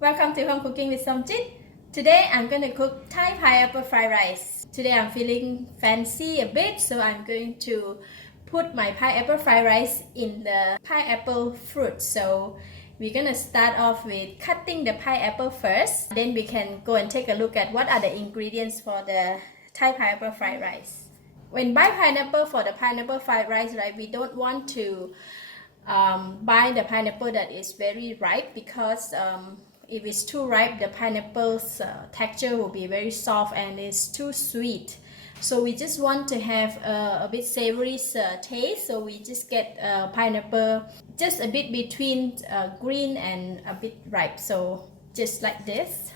Welcome to Home Cooking with Somjit. Today I'm going to cook Thai pineapple fried rice. Today I'm feeling fancy a bit, so I'm going to put my pineapple fried rice in the pineapple fruit. So we're going to start off with cutting the pineapple first. Then we can go and take a look at what are the ingredients for the Thai pineapple fried rice. When buy pineapple for the pineapple fried rice, right, we don't want to buy the pineapple that is very ripe because if it's too ripe, the pineapple's texture will be very soft and it's too sweet. So we just want to have a bit savory taste. So we just get pineapple just a bit between green and a bit ripe. So just like this.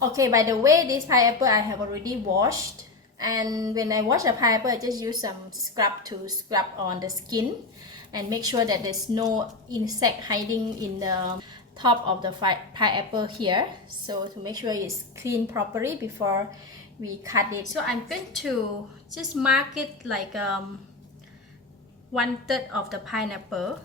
Okay, by the way, this pineapple I have already washed. And when I wash a pineapple, I just use some scrub to scrub on the skin and make sure that there's no insect hiding in the top of the pineapple here. So to make sure it's clean properly before we cut it. So I'm going to just mark it like 1/3 of the pineapple.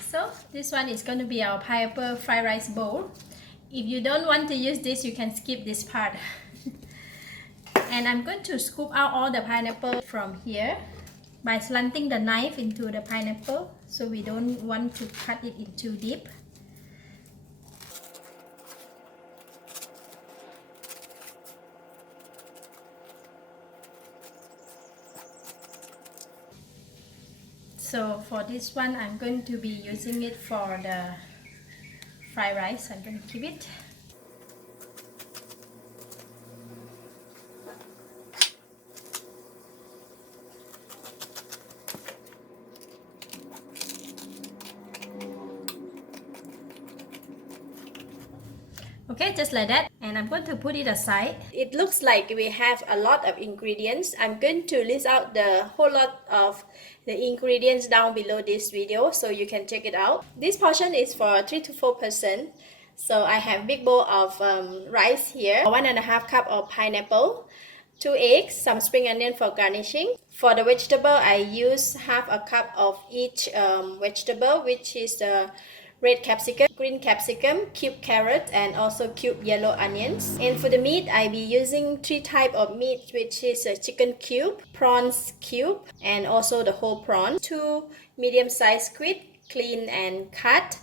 So this one is going to be our pineapple fried rice bowl. If you don't want to use this, you can skip this part. And I'm going to scoop out all the pineapple from here by slanting the knife into the pineapple, so we don't want to cut it in too deep. So for this one, I'm going to be using it for the fried rice. I'm going to keep it. Okay, just like that, and I'm going to put it aside. It looks like we have a lot of ingredients. I'm going to list out the whole lot of the ingredients down below this video so you can check it out. This portion is for 3 to 4%. So I have big bowl of rice here, 1.5 cup of pineapple, 2 eggs, some spring onion for garnishing. For the vegetable, I use half a cup of each vegetable, which is the red capsicum, green capsicum, cube carrot, and also cube yellow onions. And for the meat, I be using 3 type of meat, which is a chicken cube, prawns cube, and also the whole prawn. 2 medium-sized squid, clean and cut.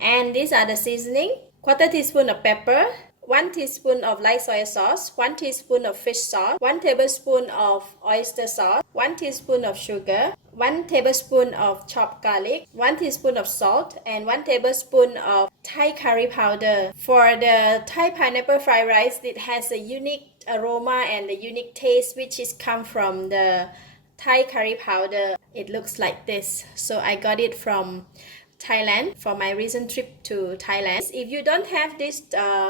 And these are the seasoning: 1/4 teaspoon of pepper, 1 teaspoon of light soy sauce, 1 teaspoon of fish sauce, 1 tablespoon of oyster sauce, 1 teaspoon of sugar, 1 tablespoon of chopped garlic, 1 teaspoon of salt, and 1 tablespoon of Thai curry powder. For the Thai pineapple fried rice, it has a unique aroma and a unique taste which is come from the Thai curry powder. It looks like this. So I got it from Thailand for my recent trip to Thailand. If you don't have this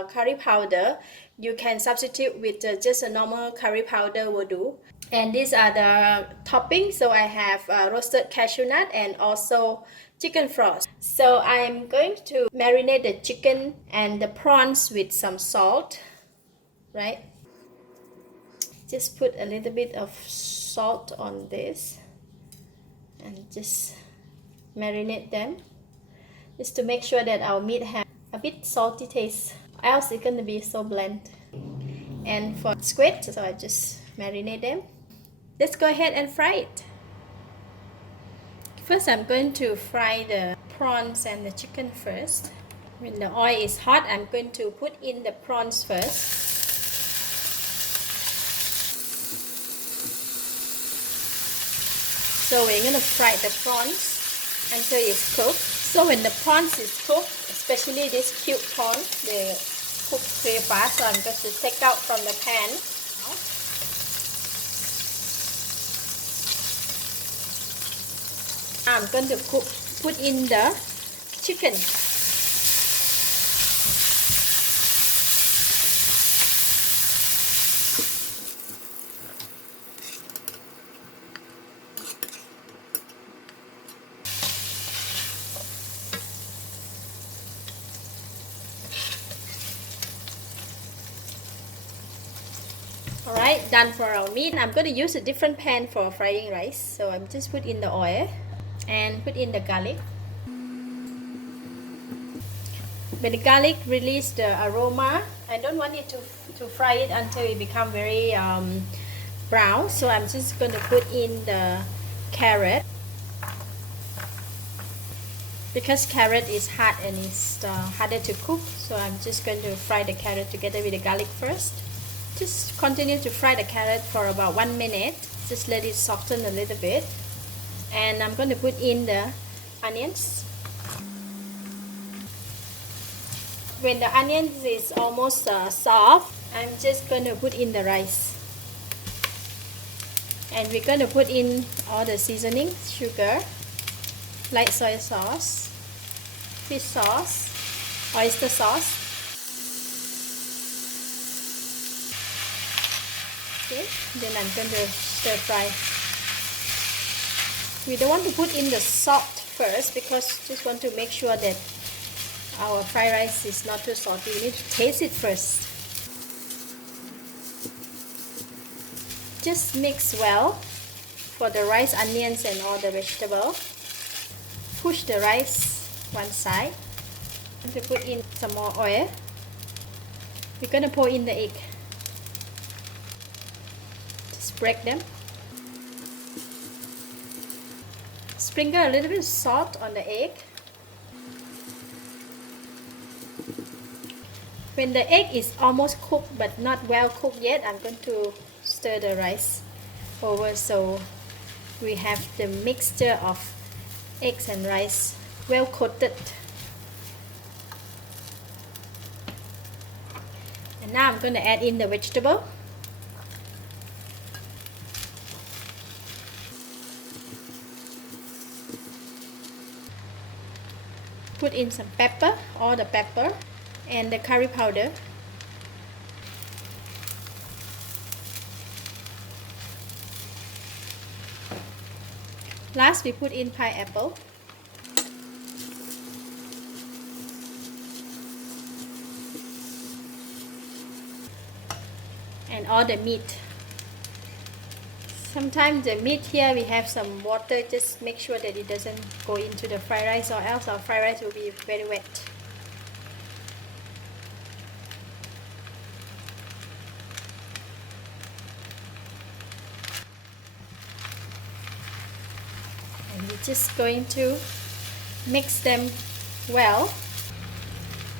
curry powder, you can substitute with just a normal curry powder will do. And these are the toppings. So I have roasted cashew nut and also chicken floss. So I'm going to marinate the chicken and the prawns with some salt, right? Just put a little bit of salt on this and just marinate them, just to make sure that our meat has a bit salty taste, else it's going to be so bland. And for squid, so I just marinate them. Let's go ahead and fry it. First, I'm going to fry the prawns and the chicken first. When the oil is hot, I'm going to put in the prawns first. So we're going to fry the prawns until it's cooked. So when the prawns is cooked, especially this cube prawn, they cook very fast. So I'm going to take out from the pan. I'm going to put in the chicken. Alright, done for our meat. I'm going to use a different pan for frying rice. So I'm just put in the oil. and put in the garlic. When the garlic release the aroma, I don't want it to fry it until it become very brown, so I'm just going to put in the carrot. Because carrot is hard and it's harder to cook, so I'm just going to fry the carrot together with the garlic first. Just continue to fry the carrot for about 1 minute. Just let it soften a little bit. And I'm going to put in the onions. When the onions is almost soft, I'm just going to put in the rice. And we're going to put in all the seasoning, sugar, light soy sauce, fish sauce, oyster sauce. Okay, then I'm going to stir fry. We don't want to put in the salt first because just want to make sure that our fried rice is not too salty. We need to taste it first. Just mix well for the rice, onions and all the vegetable. Push the rice one side. I'm going to put in some more oil. We're going to pour in the egg. Just break them. Sprinkle a little bit of salt on the egg. When the egg is almost cooked but not well cooked yet, I'm going to stir the rice over so we have the mixture of eggs and rice well coated. And now I'm going to add in the vegetable. Put in some pepper, all the pepper, and the curry powder. Last, we put in pineapple. And all the meat. Sometimes the meat here we have some water, just make sure that it doesn't go into the fried rice or else our fried rice will be very wet. And we're just going to mix them well.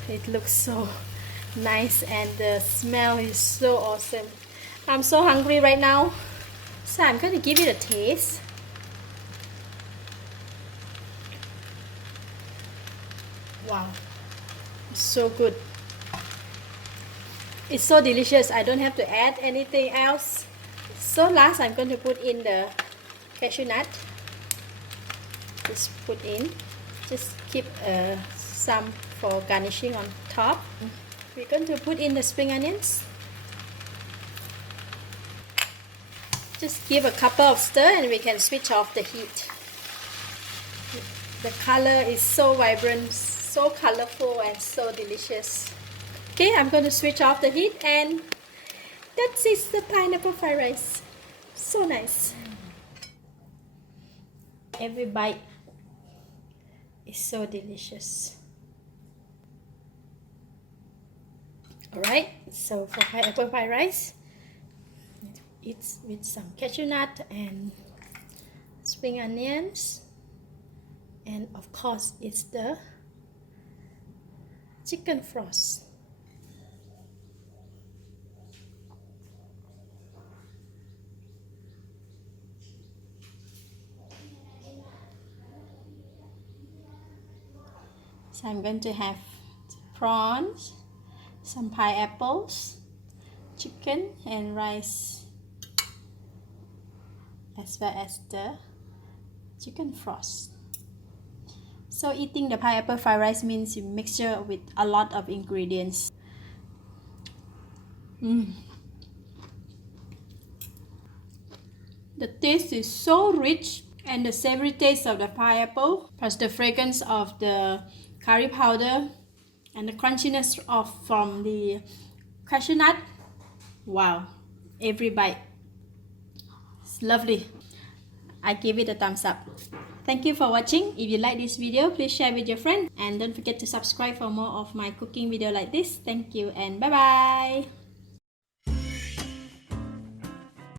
It looks so nice and the smell is so awesome. I'm so hungry right now, so I'm going to give it a taste. Wow, it's so good. It's so delicious. I don't have to add anything else. So last, I'm going to put in the cashew nut. Just put in. Just keep some for garnishing on top. We're going to put in the spring onions. Just give a couple of stir and we can switch off the heat. The color is so vibrant, so colorful and so delicious. Okay, I'm going to switch off the heat and that's it, the pineapple fried rice. So nice. Every bite is so delicious. Alright, so for pineapple fried rice, it's with some cashew nut and spring onions, and of course it's the chicken floss. So I'm going to have prawns, some pineapples, chicken and rice, as well as the chicken floss. So eating the pineapple fried rice means you mixture with a lot of ingredients. The taste is so rich, and the savory taste of the pineapple plus the fragrance of the curry powder and the crunchiness from the cashew nut. Wow, every bite. It's lovely. I give it a thumbs up. Thank you for watching. If you like this video, please share with your friends and don't forget to subscribe for more of my cooking video like this. Thank you and bye bye.